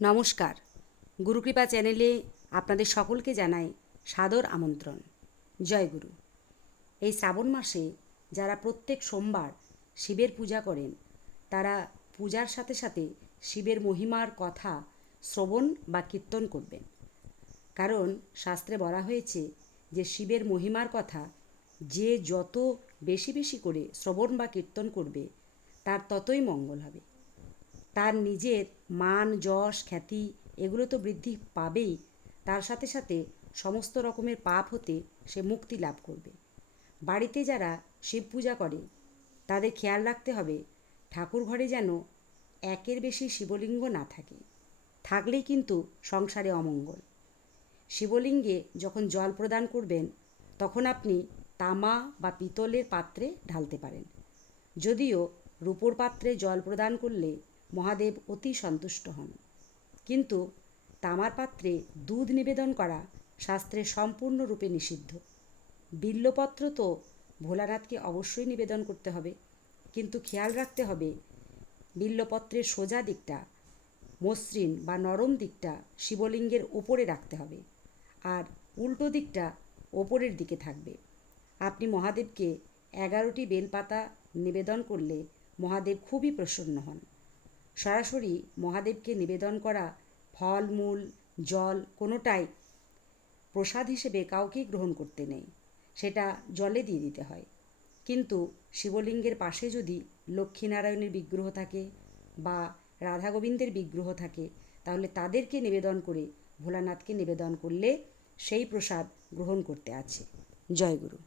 নমস্কার। গুরুকৃপা চ্যানেলে আপনাদের সকলকে জানাই সাদর আমন্ত্রণ। জয় গুরু। এই শ্রাবণ মাসে যারা প্রত্যেক সোমবার শিবের পূজা করেন, তারা পূজার সাথে সাথে শিবের মহিমার কথা শ্রবণ বা কীর্তন করবেন। কারণ শাস্ত্রে বলা হয়েছে যে শিবের মহিমার কথা যে যত বেশি বেশি করে শ্রবণ বা কীর্তন করবে, তার ততই মঙ্গল হবে। তার নিজের মান, যশ, খ্যাতি এগুলো তো বৃদ্ধি পাবেই। তার সাথে সাথে সমস্ত রকমের পাপ হতে সে মুক্তি লাভ করবে। বাড়িতে যারা শিব পূজা করে, তাদের খেয়াল রাখতে হবে ঠাকুর ঘরে যেন একের বেশি শিবলিঙ্গ না থাকে। থাকলেই কিন্তু সংসারে অমঙ্গল। শিবলিঙ্গে যখন জল প্রদান করবেন, তখন আপনি তামা বা পিতলের পাত্রে ঢালতে পারেন। যদিও রূপোর পাত্রে জল প্রদান করলে মহাদেব অতি সন্তুষ্ট হন। কিন্তু তামার পাত্রে দুধ নিবেদন করা শাস্ত্রে সম্পূর্ণরূপে নিষিদ্ধ। বিল্লপত্র তো ভোলানাথকে অবশ্যই নিবেদন করতে হবে, কিন্তু খেয়াল রাখতে হবে বিল্লপত্রের সোজা দিকটা, মসৃণ বা নরম দিকটা শিবলিঙ্গের ওপরে রাখতে হবে আর উল্টো দিকটা ওপরের দিকে থাকবে। আপনি মহাদেবকে এগারোটি বেলপাতা নিবেদন করলে মহাদেব খুবই প্রসন্ন হন। সরাসরি মহাদেবকে নিবেদন করা, ফল, মূল, জল কোনোটাই প্রসাদ হিসেবে কাউকেই গ্রহণ করতে নেই। সেটা জলে দিয়ে দিতে হয়। কিন্তু শিবলিঙ্গের পাশে যদি লক্ষ্মীনারায়ণের বিগ্রহ থাকে বা রাধা গোবিন্দের বিগ্রহ থাকে, তাহলে তাদেরকে নিবেদন করে ভোলানাথকে নিবেদন করলে সেই প্রসাদ গ্রহণ করতে আছে। জয় গুরু।